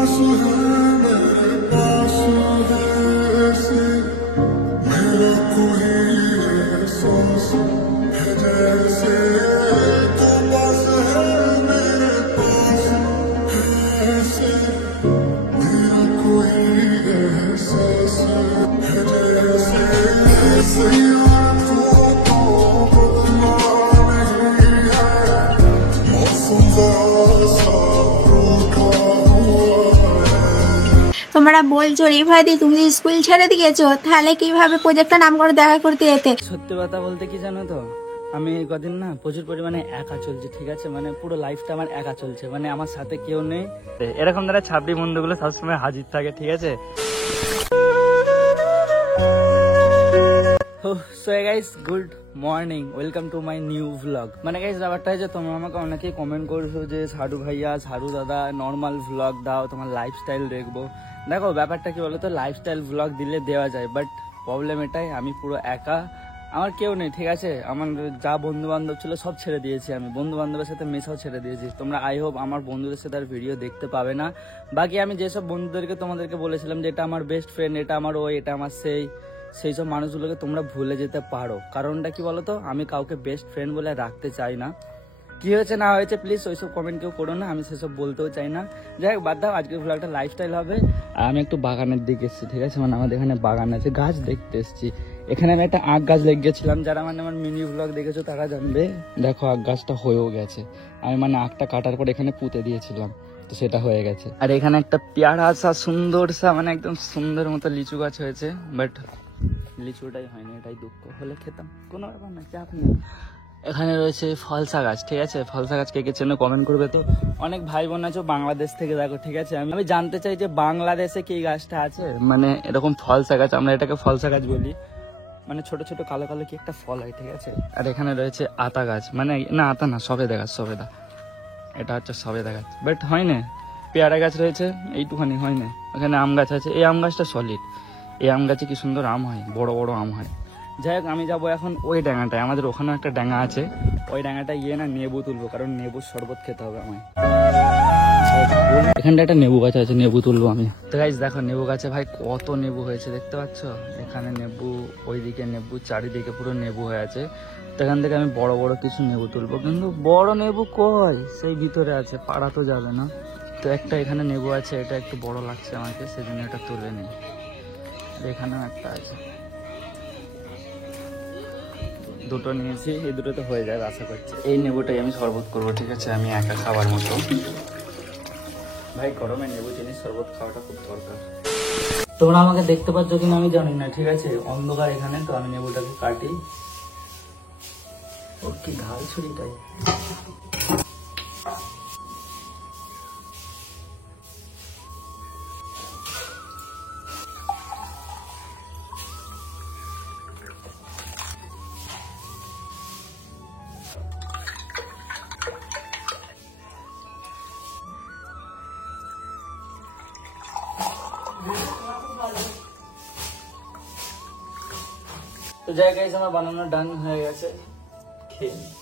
पास है मेरे पास है ऐसे मेरा कोई एहसास है जैसे तू पास है मेरे पास है ऐसे मेरा कोई एहसास है जैसे सैयारा तो बदला नहीं है मौसम सा रूठा তোমরা বলছো রিভাইদি তুমি স্কুল ছেড়ে দিয়েছো, তাহলে কিভাবে প্রজেক্টটা নাম করে দেখা করতে যেতে? সত্যি কথা বলতে কি জানো তো, আমি এই কদিন না প্রচুর পরিমাণে একা চলছি, ঠিক আছে? মানে পুরো লাইফটা আমার একা চলছে, মানে আমার সাথে কেউ নেই। এরকম দ্বারা ছাব্বি বন্ধুগুলো সবসময় হাজির থাকে, ঠিক আছে? So guys, good morning, welcome to my new vlog. মানে গাইস ব্যাপারটা হচ্ছে, তোমরা আমাকে অনেকেই কমেন্ট করছো যে সারু ভাইয়া, সারু দাদা নর্মাল ভ্লগ দাও, তোমার লাইফস্টাইল দেখবো। দেখো ব্যাপারটা কি বলতো, লাইফস্টাইল ভ্লগ দিলে দেওয়া যায়, বাট প্রবলেম এটাই আমি পুরো একা, আমার কেউ নেই, ঠিক আছে? আমার যা বন্ধু বান্ধব ছিল সব ছেড়ে দিয়েছি, আমি বন্ধু বান্ধবের সাথে মেশাও ছেড়ে দিয়েছি। তোমরা আই হোপ আমার বন্ধুদের সাথে আর ভিডিও দেখতে পাবে না। বাকি আমি যেসব বন্ধুদেরকে তোমাদেরকে বলেছিলাম যে এটা আমার বেস্ট ফ্রেন্ড, এটা আমার ওই, এটা আমার সেই সব মানুষগুলোকে তোমরা ভুলে যেতে পারো। কারণটা কি বলতো, আমি কাউকে বেস্ট ফ্রেন্ড বলে রাখতে চাই না। কি হয়েছে না হয়েছে প্লিজ ওইসব কমেন্ট কেউ করো না, আমি সেসব বলতেও চাই না। যাই হোক বাদ দাও, আজকের ভ্লগটা লাইফস্টাইল হবে। আর আমি একটু বাগানের দিকে এসেছি, ঠিক আছে? মানে আমাদের এখানে বাগান আছে, গাছ দেখতে এসেছি। এখানে আমি একটা আখ গাছ লেগে গেছিলাম, যারা মানে আমার মিনি ভ্লগ দেখেছো তারা জানবে। দেখো আখ গাছটা হয়েও গেছে, আমি মানে আখটা কাটার পর এখানে পুঁতে দিয়েছিলাম, তো সেটা হয়ে গেছে। আর এখানে একটা পেয়ারা সুন্দর মানে একদম সুন্দর মতো লিচু গাছ হয়েছে, বাট লিচুটাই হয়নি, এটাই দুঃখ, হলে খেতাম, কোনো ব্যাপার না, চাপ নেই। এখানে রয়েছে ফলসা গাছ, ঠিক আছে? ফলসা গাছ কে কে চেনো কমেন্ট করবে। তো অনেক ভাই বোন আছো বাংলাদেশ থেকে, দেখো, ঠিক আছে? আমি জানতে চাই যে বাংলাদেশে কি গাছটা আছে, মানে এরকম ফলসা গাছ, আমরা এটাকে ফলসা গাছ বলি, মানে ছোট ছোট কালো কালো কি একটা ফল হয়, ঠিক আছে? আর এখানে রয়েছে আতা গাছ, মানে না আতা না, সবেদা গাছ, সবেদা, এটা হচ্ছে সবেদা গাছ, বাট হয় না। পেয়ারা গাছ রয়েছে, এইটুখানি হয় না। এখানে আম গাছ আছে, এই আম গাছটা সলিড, এই আম গাছে কি সুন্দর আম হয়, বড় বড় আম হয়। যাই হোক আমি যাবো এখন ওই ডাঙাটায়, আমাদের ওখানেও একটা ডাঙা আছে, ওই ডাঙাটায় গিয়ে না নেবু তুলবো, কারণ নেবুর শরবত খেতে হবে আমায়। এখানটা একটা নেবু গাছ আছে, নেবু তুলবো আমি। তো গাইস দেখো নেবু গাছে ভাই কত নেবু হয়েছে, দেখতে পাচ্ছ? এখানে নেবু, ওইদিকে নেবু, চারিদিকে পুরো নেবু হয়ে আছে। তো এখান থেকে আমি বড় বড় কিছু নেবু তুলবো, কিন্তু বড় নেবু কই, সেই ভিতরে আছে, পাড়া তো যাবে না। তো একটা এখানে নেবু আছে, এটা একটু বড় লাগছে আমাকে, সেজন্য এটা তুলে নেই। এখানেও একটা আছে, দুটো নিয়েছি, এই দুটো তো হয়ে যাবে আশা করছি। এই নেবুটাই আমি শরবত করবো, ঠিক আছে? আমি একা খাবার মতো। ভাই গরমে নেবু জিনিস শরবত খাওয়াটা খুব দরকার। তোমরা আমাকে দেখতে পাচ্ছ কিনা আমি জানি না, ঠিক আছে? অন্ধকার এখানে, তো আমি নেবুটাকে কাটি। ও কি ঢাল ছুরিটাই। তো যাই গাইস, আমার বানানো ডান হয়ে গেছে, খেয়ে নিই।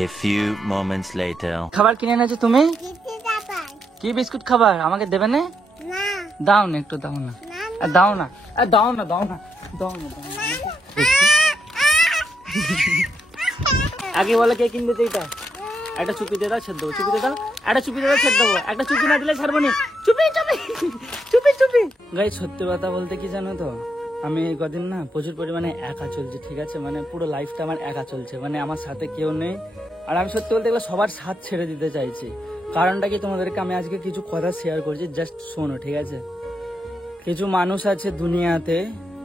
A few moments later. খাবার কিনে এনেছো তুমি? কি বিস্কুট খাবার আমাকে দেবে না? দাও না, একটু দাও না, দাও না, দাও না, দাও না, দাও না, দাও না। আগে বলে কে কিনবে এইটা? একটা চুপি দিয়ে দাও, ছেদ দেবো, চুপি দিয়ে দাও, একটা চুপি দিয়ে দাও, ছেদ দেবো, একটা চুপি না দিলে ছাড়বো নি। চুপি চুপি চুপি চুপি। গাই সত্যি কথা বলতে কি জানো তো, আমি এই কদিন না প্রচুর পরিমাণে একা চলছি, ঠিক আছে? মানে পুরো লাইফটা আমার একা চলছে, মানে আমার সাথে কেউ নেই। আর আমি সত্যি বলতে গেলে সবার সাথ ছেড়ে দিতে চাইছি। কারণটা কি, তোমাদেরকে আমি আজকে কিছু কথা শেয়ার করছি, জাস্ট শোনো, ঠিক আছে? কিছু মানুষ আছে দুনিয়াতে,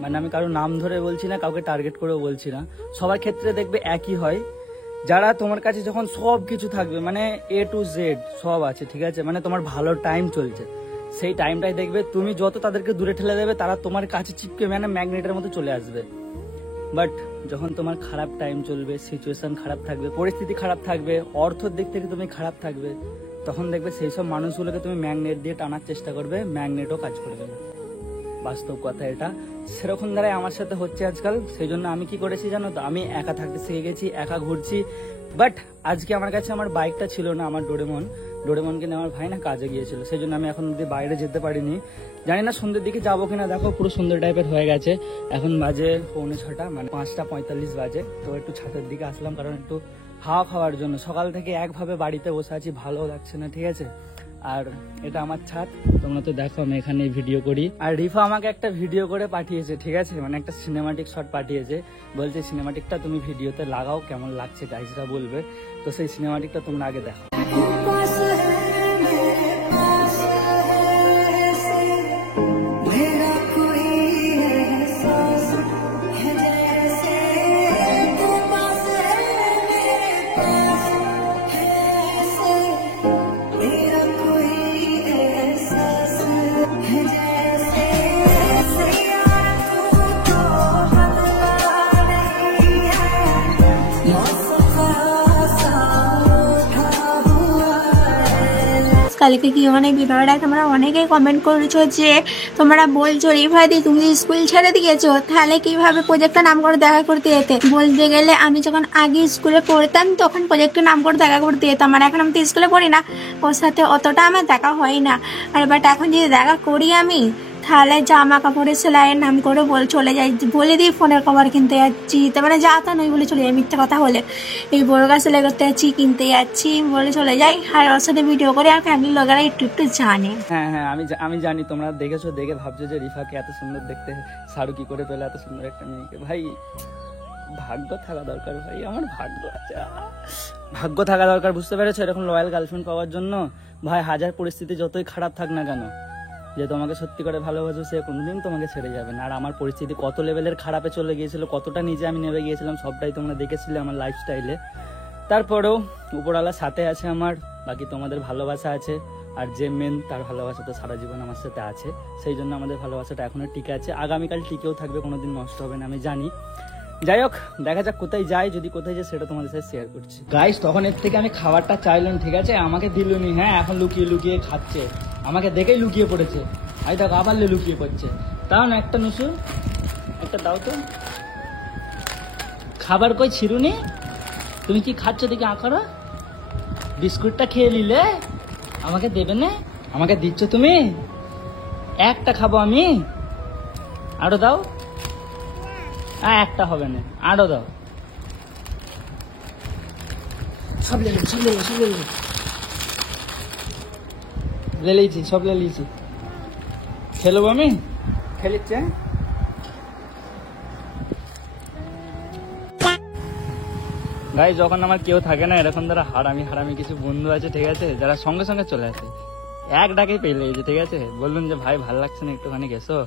মানে আমি কারো নাম ধরে বলছি না, কাউকে টার্গেট করেও বলছি না, সবার ক্ষেত্রে দেখবে একই হয়। যারা তোমার কাছে যখন সব কিছু থাকবে, মানে A to Z সব আছে, ঠিক আছে? মানে তোমার ভালো টাইম চলছে, সেই টাইমটাই দেখবে তুমি যত তাদেরকে দূরে ঠেলে দেবে, তারা তোমার কাছে চিপকে মানে ম্যাগনেটের মতো চলে আসবে। বাট যখন তোমার খারাপ টাইম চলবে, সিচুয়েশন খারাপ থাকবে, পরিস্থিতি খারাপ থাকবে, অর্থের দিক থেকে তুমি খারাপ থাকবে, তখন দেখবে সেই সব মানুষগুলোকে তুমি ম্যাগনেট দিয়ে টানার চেষ্টা করবে, ম্যাগনেটও কাজ করবে না। বাস্তব কথা এটা। সেরকম দ্বারাই আমার সাথে হচ্ছে আজকাল। সেই জন্য আমি কি করেছি জানো তো, আমি একা থাকতে শিখে গেছি, একা ঘুরছি। বাট আজকে আমার কাছে আমার বাইকটা ছিল না, আমার ডোরেমনকে নিয়ে আমার ভাই না কাজে গিয়েছিল, সেই জন্য আমি এখন অব্দি বাইরে যেতে পারিনি। জানি না সন্ধ্যের দিকে যাবো কিনা, দেখো পুরো সুন্দর টাইপের হয়ে গেছে। এখন বাজে 5:45, মানে 5:45 বাজে। তো একটু ছাদের দিকে আসলাম, কারণ একটু হাওয়া খাওয়ার জন্য। সকাল থেকে একভাবে বাড়িতে বসে আছি, ভালো লাগছে না, ঠিক আছে। আর এটা আমার ছাদ, তোমরা তো দেখো আমি এখানে ভিডিও করি। আর রিফা আমাকে একটা ভিডিও করে পাঠিয়েছে, ঠিক আছে, মানে একটা সিনেমাটিক শট পাঠিয়েছে, বলছে সিনেমাটিকটা তুমি ভিডিওতে লাগাও, কেমন লাগছে গাইজরা বলবে। তো সেই সিনেমাটিকটা তোমরা আগে দেখো। কালকে কি মানে ভিডিওটা তোমরা অনেকেই কমেন্ট করেছো যে তোমরা বলছো রিফাদি তুমি স্কুল ছেড়ে দিয়েছো, তাহলে কিভাবে প্রজেক্টটা নাম করে দেখা করতে যেতে। বলতে গেলে আমি যখন আগে স্কুলে পড়তাম তখন প্রজেক্টের নাম করে দেখা করতে যেতাম, আর এখন আমি তো স্কুলে পড়ি না, ওর সাথে অতটা আমার দেখা হয় না। আর বাট এখন যদি দেখা করি আমি, তাহলে জামা কাপড়ের সেলাইয়ের নাম করে চলে যাই, বলে দিই ফোনের কভার কিনতে যাচ্ছি, তারপরে যা তা নই বলে চলে যাই, মিথ্যা কথা বলে এই বড়গা সেলাই করতে যাচ্ছি, কিনতে যাচ্ছি বলে চলে যাই। আর ওর সাথে ভিডিও করে আর ফ্যামিলির লোকেরা একটু একটু জানে। হ্যাঁ হ্যাঁ, আমি জানি তোমরা দেখেছো, দেখে ভাবছো যে রিফাকে এত সুন্দর দেখতে, শাহরুখ কি করে পেলে এত সুন্দর একটা মেয়েকে। ভাই ভাগ্য থাকা দরকার, ভাই আমার ভাগ্য আছে, ভাগ্য থাকা দরকার, বুঝতে পেরেছো। এরকম লয়াল গার্লফ্রেন্ড পাওয়ার জন্য ভাই হাজার পরিস্থিতি যতই খারাপ থাক না কেন, যে তোমাকে সত্যি করে ভালোবাসো সে কোনোদিন তোমাকে ছেড়ে যাবে না। আর আমার পরিস্থিতি কত লেভেলের খারাপে চলে গিয়েছিল, কতটা নিজে আমি নেমে গিয়েছিলাম, সবটাই তোমরা দেখেছিলে আমার লাইফস্টাইলে। তারপরেও উপরওয়ালার সাথে আছে আমার, বাকি তোমাদের ভালোবাসা আছে। আর যে মেন, তার ভালোবাসা তো সারা জীবন আমার সাথে আছে, সেই জন্য আমাদের ভালোবাসাটা এখনো টিকে আছে, আগামীকাল টিকেও থাকবে, কোনোদিন নষ্ট হবে না আমি জানি। যাই হোক, দেখা যাক কোথায় যাই, যদি কোথায় যাই সেটা তোমাদের সাথে শেয়ার করছি। গাইস তখন এর থেকে আমি খাবারটা চাইলাম, ঠিক আছে, আমাকে দিলুনি। হ্যাঁ, এখন লুকিয়ে লুকিয়ে খাচ্ছে, আমাকে দেখেই লুকিয়ে পড়েছে। আই দেখ আবার লুকিয়ে পড়ছে। তাও না একটা নুসু, একটা দাও তো। খাবার কই ছিরুনি, তুমি কি খাচ্ছ দেখি আঁকড়া। বিস্কুটটা খেয়ে নিলে আমাকে দেবে না, আমাকে দিচ্ছ তুমি। একটা খাবো আমি, আরো দাও। একটা হবে না, আরো দাও। সব লে লিয়েছি, সব লে লিয়েছি। খেলবো আমি, খেলিচ্ছে। গাই যখন আমার কেউ থাকে না, এরকম যারা হারামি কিছু বন্ধু আছে, ঠিক আছে, যারা সঙ্গে সঙ্গে চলে আসে, এক ডাকেই পেলে গেছে, ঠিক আছে। বলবেন যে ভাই ভালো লাগছে না, একটুখানি গেছো,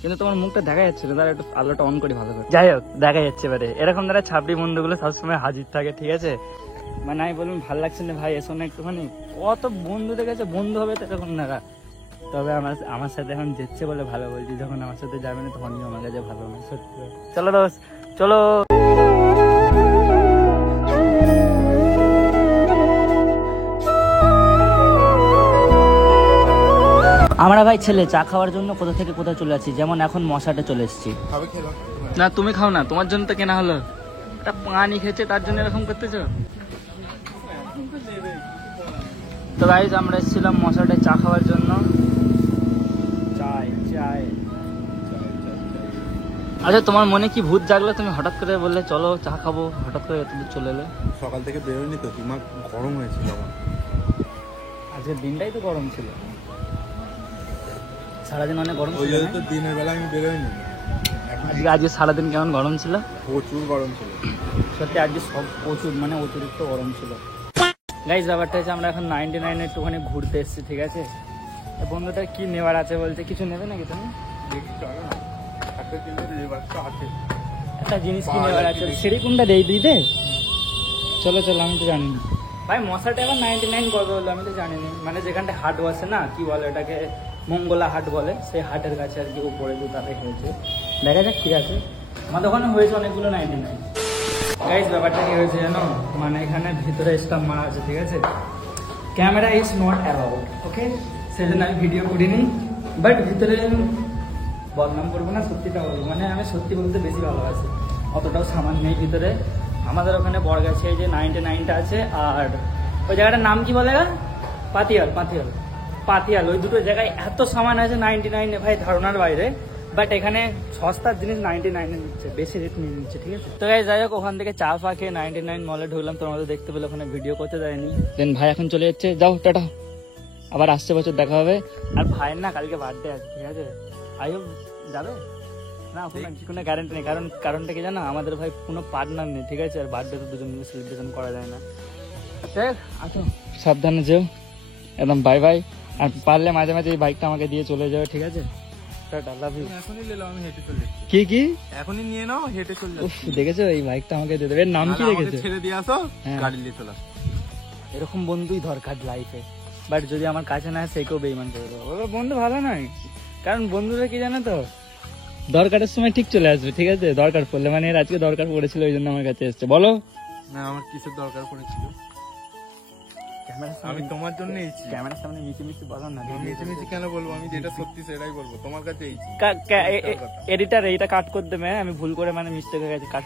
কিন্তু তোমার মুখটা দেখা যাচ্ছিল, তারা একটু আলোটা অন করি ভালো করে। যাই হোক, দেখা যাচ্ছে এবারে এরকম যারা ছাপড়ি বন্ধুগুলো সবসময় হাজির থাকে, ঠিক আছে। মানে আমি বলবেন ভালো লাগছে না ভাই, এসো না একটুখানি। কত বন্ধু দেখেছে, বন্ধু হবে তো এরকম না। তবে আমার সাথে এখন যেচ্ছে বলে ভালো বলছি, যখন আমার সাথে যাবে না তখনই আমার কাছে ভালো না, সত্যি। চলো দোস্ত, চলো। আমরা ভাই ছেলে চা খাওয়ার জন্য কোথা থেকে কোথায় চলে আসছি, যেমন এখন মশাটে চলে এসেছি। না তুমি খাও না, তোমার জন্য তো কেনা হলো। একটা পানি খেয়েছে তার জন্য এরকম করতেছো। তো গাইস আমরা এসেছিলাম মশাটে চা খাওয়ার জন্য। চাই। আচ্ছা তোমার মনে কি ভূত জাগলো, তুমি হঠাৎ করে বললে চলো চা খাবো, হঠাৎ করে এত দূর চলে এলে? সকাল থেকে বেরোয়নি তো, দিমাগ গরম হয়েছিল আমার। আজকে দিনটাই তো গরম ছিল, সারাদিন অনেক গরম ছিল। তো দিনের বেলা আমি বেরোয়নি। আজকে সারাদিন কেমন গরম ছিল? প্রচুর গরম ছিল সত্যি, আজকে সব প্রচুর, মানে অতিরিক্ত গরম ছিল। গাইস ব্যাপারটা হচ্ছে আমরা এখন 99 একটুখানি ঘুরতে এসেছি, ঠিক আছে। বন্ধুটা কি নেওয়ার আছে বলছে, কিছু নেবে নাকি তুমি? একটা জিনিস কি নেওয়ার আছে, সেটি কোনটা দেই দিতে? চলো আমি তো জানি না ভাই। মশাটা এবার 99 কবে হলো আমি তো জানি না। মানে যেখানটা হাট বসে না, কি বলে এটাকে, মঙ্গলা হাট বলে, সেই হাটের কাছে আর কি উপরে দুটাতে হয়েছে। দেখা যাক, ঠিক আছে। আমাদের ওখানে হয়েছে অনেকগুলো 99। গাইস ব্যাপারটা কি হয়েছে জানো, মানে এখানে ভিতরে স্টাম্প মারা আছে, ঠিক আছে। ক্যামেরা ইজ নট অ্যালাউড, ওকে, সেই জন্য আমি ভিডিও করিনি। বাট ভিতরে বদনাম করবো না, সত্যিটা বলবো, মানে আমি সত্যি বলতে বেশি ভালোবাসি, অতটাও সামান নেই ভিতরে। আমাদের ওখানে বড়গাছে এই যে 99টা আছে, আর ওই জায়গাটার নাম কি বলে? পাতিয়াল, পাতিয়াল, পাতিয়াল, ওই দুটো জায়গায় এত সামান আছে 99-এ, ভাই ধারণার বাইরে। বাট এখানে সস্তার জিনিস 99-এ নিচ্ছে, বেশি রেট নিয়ে নিচ্ছে, ঠিক আছে। তো গাইস যাই হোক, ওখান থেকে চা ফা খেয়ে 99 মলে ঢুকলাম, তোমাদের দেখতে পেলে ওখানে ভিডিও করতে দেয়নি। দেন ভাই এখন চলে যাচ্ছে, যাও টাটা, আবার আসছে বছর দেখা হবে। আর ভাইয়ের না কালকে বার্থডে আছে, ঠিক আছে, আই হোপ যাবে না, কোনো গ্যারান্টি নেই, কারণটা কি জানো, আমাদের ভাই কোনো পার্টনার নেই, ঠিক আছে, আর বার্থডে তো দুজন মিলে সেলিব্রেশন করা যায় না। আচ্ছা সাবধানে যেও, একদম বাই বাই। আর পারলে মাঝে মাঝে এই বাইকটা আমাকে দিয়ে চলে যাবে, ঠিক আছে, টাটা, লাভ ইউ। এখনই নিয়ে নাও, আমি হেঁটে চলে যাচ্ছি। কি কি এখনই নিয়ে নাও, হেঁটে চলে উফ, যাচ্ছি। দেখেছো এই বাইকটা আমাকে দিয়ে দেবে, এর নাম কি নাহলে আমাকে রেখেছে? ছেড়ে দিয়ে আসো, হ্যাঁ। গাড়ি নিয়ে চলে আসো। এরকম বন্ধুই দরকার লাইফে, বাট যদি আমার কাছে না আসে কেউ বেইমান করে দেবো, ওরা বন্ধু ভালো নয়। কারণ বন্ধুরা কি জানো তো, দরকারের সময় ঠিক চলে আসবে, ঠিক আছে, দরকার পড়লে, মানে এর আজকে দরকার পড়েছিল ওই জন্য আমার কাছে এসছে। বলো না, আমার কিসের দরকার পড়েছিল? আমি তোমার জন্য এইছি। ক্যামেরার সামনে মিছি মিছি বলো না, মিছিমিছি কেন বলবো? আমি যেটা সত্যি সেটাই বলবো, তোমার কাছে এইছি। এডিটার এইটা কাট করে দেবে, আমি ভুল করে মানে মিস্টেক হয়ে গেছে, কাট।